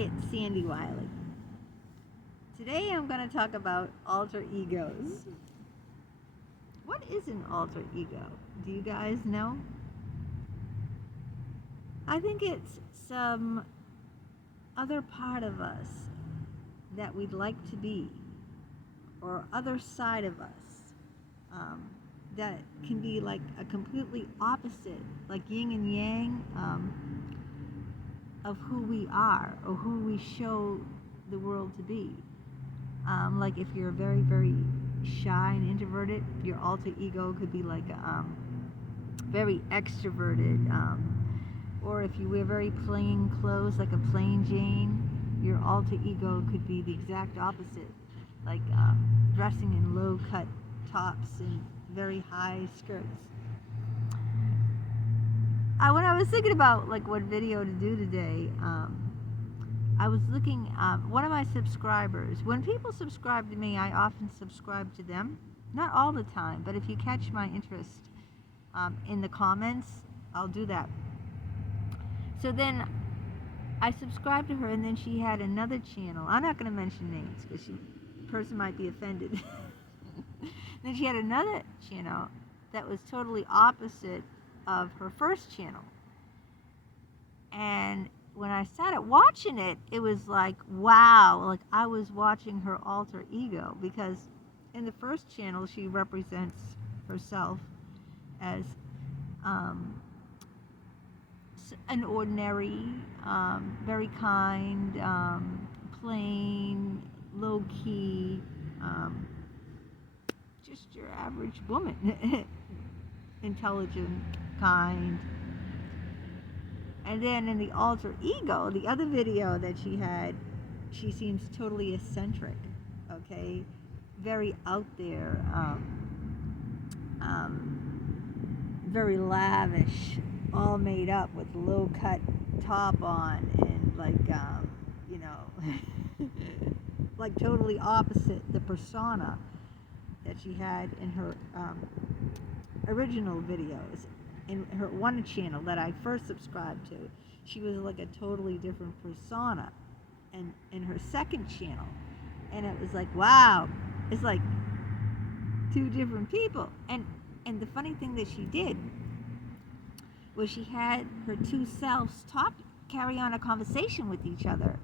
Hi, it's Sandy Wiley. Today I'm going to talk about alter egos. What is an alter ego? Do you guys know? I think it's some other part of us that we'd like to be, or other side of us that can be like a completely opposite, like yin and yang, of who we are or who we show the world to be. Like if you're very, very shy and introverted, your alter ego could be like very extroverted. Or if you wear very plain clothes, like a plain Jane, your alter ego could be the exact opposite, like dressing in low-cut tops and very high skirts. When I was thinking about like what video to do today, I was looking, one of my subscribers, when people subscribe to me, I often subscribe to them. Not all the time, but if you catch my interest in the comments, I'll do that. So then I subscribed to her, and then she had another channel. I'm not going to mention names because the person might be offended. Then she had another channel that was totally opposite of her first channel. And when I started watching it, it was like, wow, like I was watching her alter ego, because in the first channel she represents herself as an ordinary, very kind, plain, low-key, just your average woman, intelligent, kind. And then in the alter ego, the other video that she had, she seems totally eccentric, okay? Very out there, very lavish, all made up with low-cut top on and like, you know, like totally opposite the persona that she had in her original videos. In her one channel that I first subscribed to, she was like a totally different persona. And in her second channel, and it was like, wow, it's like two different people. And the funny thing that she did was she had her two selves carry on a conversation with each other.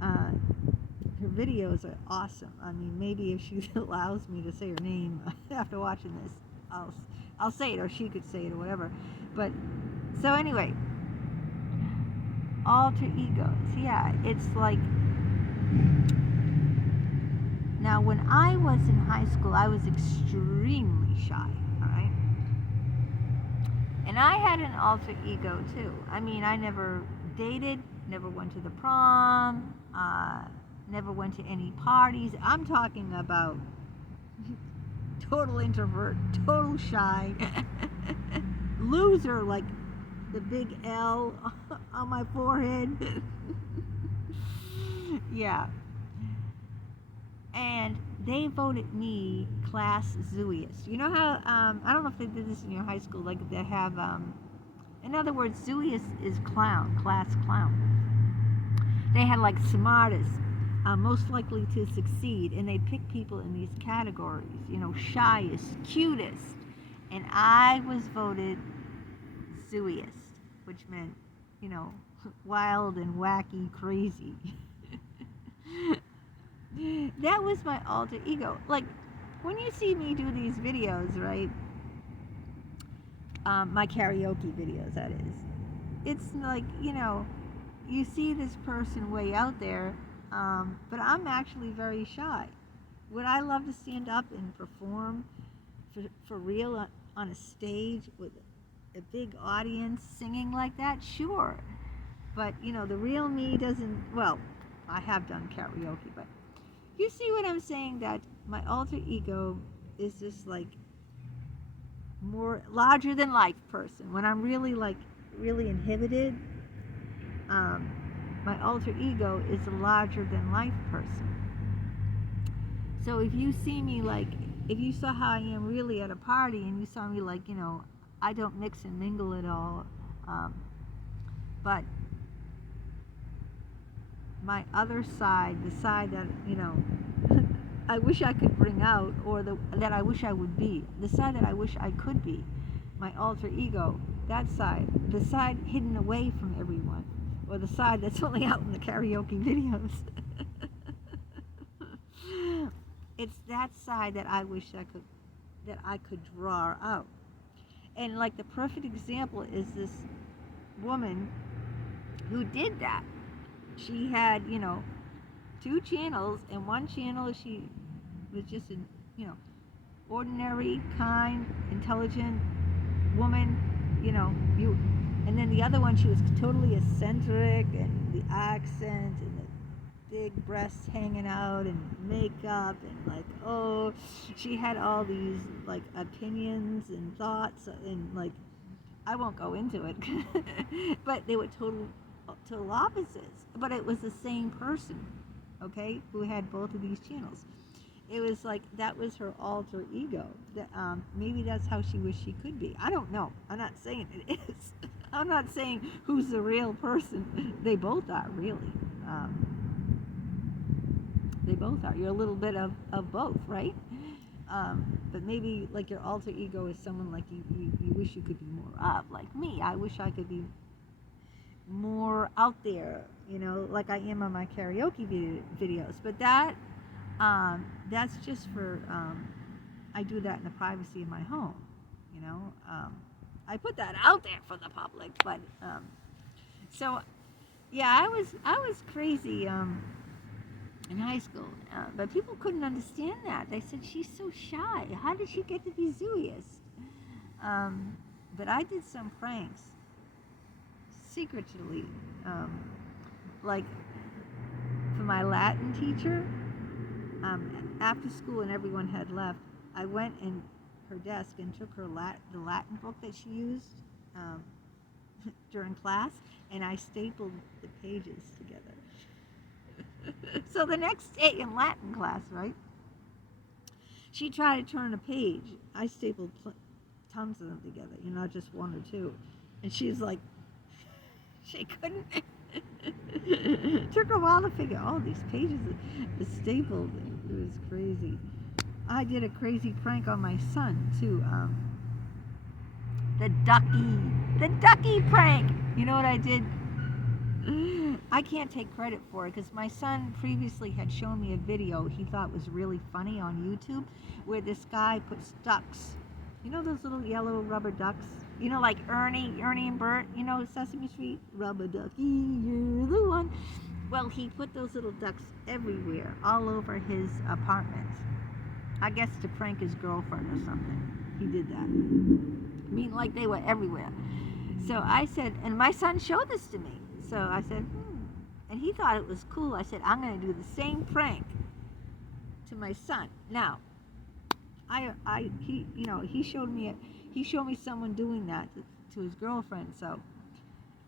Her videos are awesome. I mean, maybe if she allows me to say her name after watching this, I'll say it, or she could say it, or whatever. But so anyway, alter egos. Yeah, it's like, now when I was in high school, I was extremely shy. All right, and I had an alter ego too. I mean, I never dated, never went to the prom, never went to any parties. I'm talking about total introvert, total shy, loser, like the big L on my forehead. Yeah. And they voted me class zooeyest. You know how, I don't know if they did this in your high school, like they have, in other words, zooeyest is clown, class clown. They had like smartest, most likely to succeed, and they pick people in these categories, you know, shyest, cutest, and I was voted zooeyest, which meant, you know, wild and wacky, crazy. That was my alter ego. Like, when you see me do these videos, right, my karaoke videos, that is, it's like, you know, you see this person way out there, but I'm actually very shy. Would I love to stand up and perform for real on a stage with a big audience singing like that? Sure. But, you know, the real me doesn't, well, I have done karaoke, but you see what I'm saying, that my alter ego is just like more larger than life person. When I'm really like really inhibited, my alter ego is a larger than life person. So if you see me like, if you saw how I am really at a party, and you saw me like, you know, I don't mix and mingle at all, but my other side, the side that, I wish I could bring out, or that I wish I would be, the side that I wish I could be, my alter ego, that side, the side hidden away from everyone, or the side that's only out in the karaoke videos. It's that side that I wish that I could draw out. And like the perfect example is this woman who did that. She had, two channels, and one channel she was just an, ordinary, kind, intelligent woman, you, and then the other one she was totally eccentric, and the accent and the big breasts hanging out and makeup, and like, oh, she had all these like opinions and thoughts, and like, I won't go into it, but they were total opposites, but it was the same person, okay, who had both of these channels. It was like that was her alter ego. That maybe that's how she wished she could be. I don't know. I'm not saying it is. I'm not saying who's the real person. They both are, really. They both are. You're a little bit of both, right? But maybe like your alter ego is someone like you wish you could be more of. Like me, I wish I could be more out there, like I am on my karaoke videos. But that's just for, I do that in the privacy of my home, I put that out there for the public, but, so, yeah, I was crazy, in high school, but people couldn't understand that. They said, she's so shy, how did she get to be Zooeyest? But I did some pranks, secretly, like, for my Latin teacher, after school and everyone had left, I went in her desk and took her the Latin book that she used during class, and I stapled the pages together. So the next day in Latin class, right, she tried to turn a page. I stapled tons of them together, not just one or two. And she's like, she couldn't. Took a while to figure, these pages are stapled. It was crazy. I did a crazy prank on my son too. The ducky prank. You know what I did? I can't take credit for it because my son previously had shown me a video he thought was really funny on YouTube, where this guy puts ducks. You know those little yellow rubber ducks? Like Ernie and Bert, Sesame Street, rubber ducky, you're the one. Well, he put those little ducks everywhere, all over his apartment. I guess to prank his girlfriend or something. He did that. Like they were everywhere. So I said, and my son showed this to me. So I said, and he thought it was cool. I said, I'm going to do the same prank to my son. Now, he showed me someone doing that to his girlfriend. So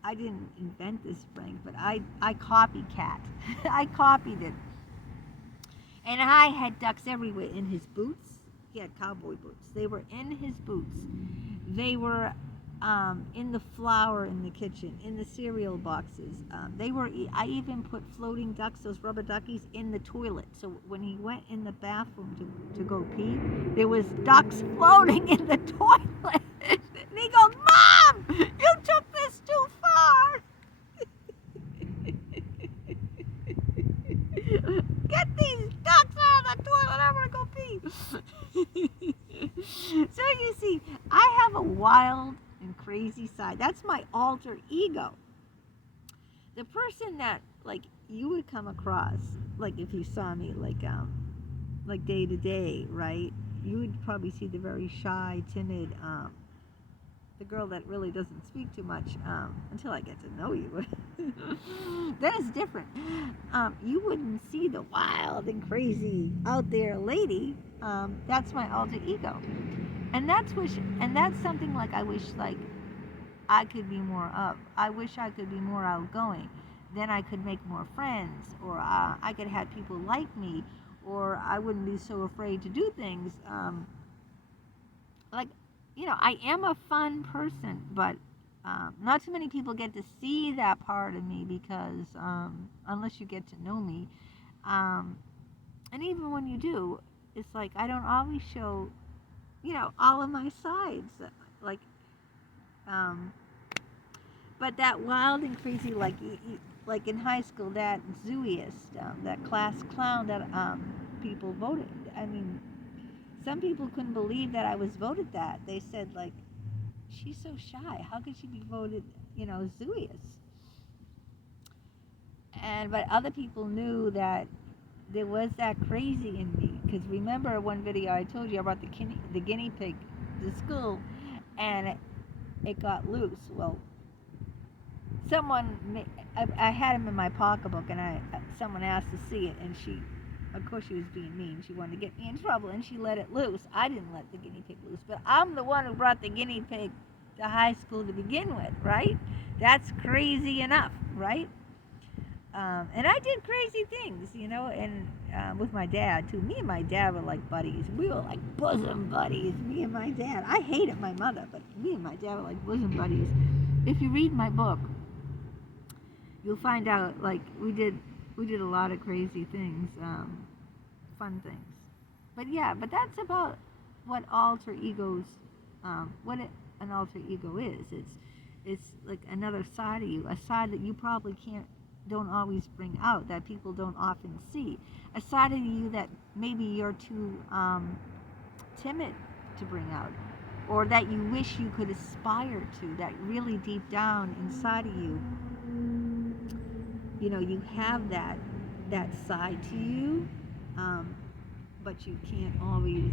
I didn't invent this prank, but I copycat. I copied it. And I had ducks everywhere in his boots. He had cowboy boots. They were in his boots. They were in the flour in the kitchen, in the cereal boxes. I even put floating ducks, those rubber duckies, in the toilet. So when he went in the bathroom to go pee, there was ducks floating in the toilet. And he goes, Mom, you took this too far. Get these ducks out of the toilet, I'm gonna go pee. So you see, I have a wild and crazy side. That's my alter ego. The person that like you would come across, like if you saw me like day to day, right? You would probably see the very shy, timid, the girl that really doesn't speak too much until I get to know you. Then it's different. You wouldn't see the wild and crazy out there lady. That's my alter ego, and that's something like I wish like I could be more of. I wish I could be more outgoing. Then I could make more friends, or I could have people like me, or I wouldn't be so afraid to do things. Like, I am a fun person, but not too many people get to see that part of me because unless you get to know me, um, and even when you do, it's like I don't always show, all of my sides. Like, um, but that wild and crazy, like in high school, that zooist, that class clown that people voted. I mean, some people couldn't believe that I was voted that. They said like, she's so shy. How could she be voted, zooist? And but other people knew that there was that crazy in me. Because remember one video I told you about the guinea pig, the school, and it got loose. Well, I had him in my pocketbook, and someone asked to see it, and of course she was being mean. She wanted to get me in trouble, and she let it loose. I didn't let the guinea pig loose, but I'm the one who brought the guinea pig to high school to begin with, right? That's crazy enough, right? And I did crazy things, and with my dad too. Me and my dad were like buddies. We were like bosom buddies, me and my dad. I hated my mother, but me and my dad were like bosom buddies. If you read my book, you'll find out like we did a lot of crazy things, fun things. But yeah, but that's about what alter egos, an alter ego is. It's like another side of you, a side that you probably don't always bring out, that people don't often see, a side of you that maybe you're too timid to bring out, or that you wish you could aspire to, that really deep down inside of you, you have that side to you, but you can't always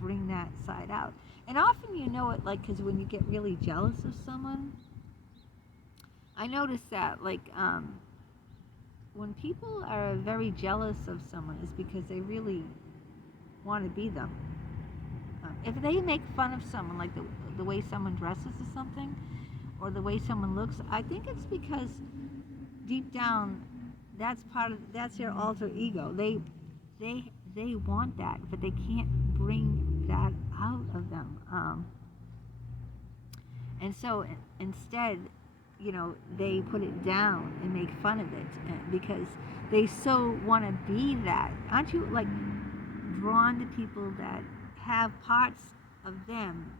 bring that side out. And often it, like, because when you get really jealous of someone, I notice that, like, when people are very jealous of someone, it's because they really want to be them. If they make fun of someone, like the way someone dresses or something, or the way someone looks, I think it's because deep down, that's their alter ego. They want that, but they can't bring that out of them. And so instead, they put it down and make fun of it because they so want to be that. Aren't you like drawn to people that have parts of them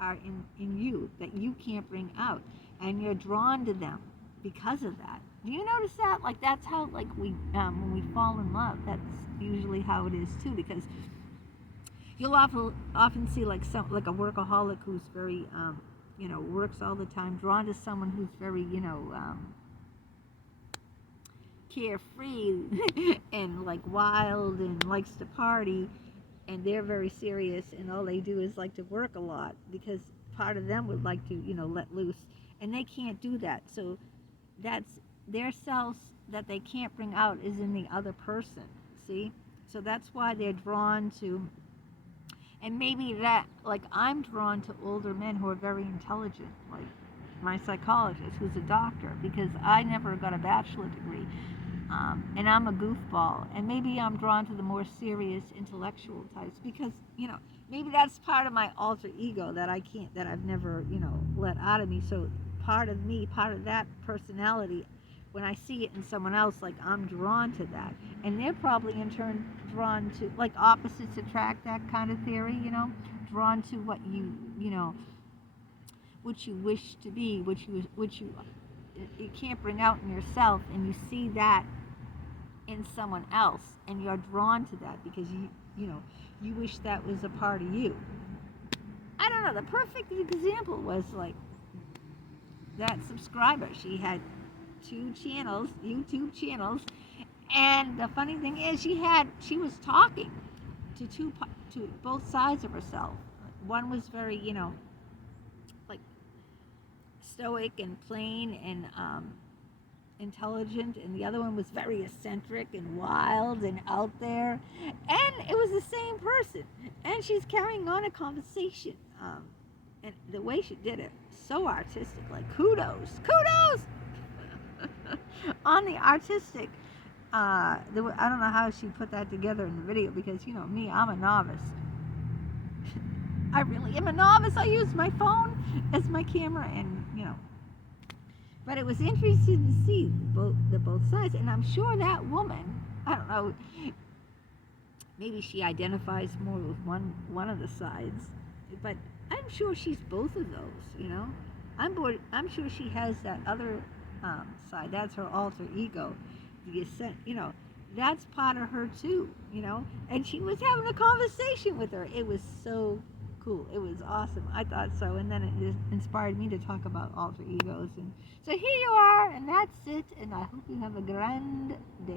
are in you that you can't bring out, and you're drawn to them because of that? Do you notice that? Like, that's how, like, we when we fall in love, that's usually how it is too, because you'll often see like a workaholic who's very works all the time, drawn to someone who's very carefree and like wild and likes to party, and they're very serious, and all they do is like to work a lot, because part of them would like to let loose, and they can't do that. So that's their selves that they can't bring out is in the other person. See? So that's why they're drawn to. And maybe that, like, I'm drawn to older men who are very intelligent, like my psychologist, who's a doctor, because I never got a bachelor degree, and I'm a goofball. And maybe I'm drawn to the more serious intellectual types, because maybe that's part of my alter ego that I've never let out of me. So part of me, part of that personality, when I see it in someone else, like, I'm drawn to that. And they're probably in turn drawn to, like, opposites attract, that kind of theory, drawn to what you wish to be, which you can't bring out in yourself, and you see that in someone else, and you're drawn to that because you wish that was a part of you. I don't know, the perfect example was like that subscriber. She had 2 channels, YouTube channels, and the funny thing is she was talking to both sides of herself. One was very like stoic and plain and intelligent, and the other one was very eccentric and wild and out there, and it was the same person, and she's carrying on a conversation, and the way she did it, so artistic, like kudos on the artistic. I don't know how she put that together in the video, because me, I'm a novice. I really am a novice. I use my phone as my camera, and But it was interesting to see both sides, and I'm sure that woman, I don't know, maybe she identifies more with one of the sides, but I'm sure she's both of those. I'm sure she has that other side. That's her alter ego. The ascent. That's part of her too. And she was having a conversation with her. It was so cool. It was awesome. I thought so. And then it just inspired me to talk about alter egos. And so here you are, and that's it. And I hope you have a grand day.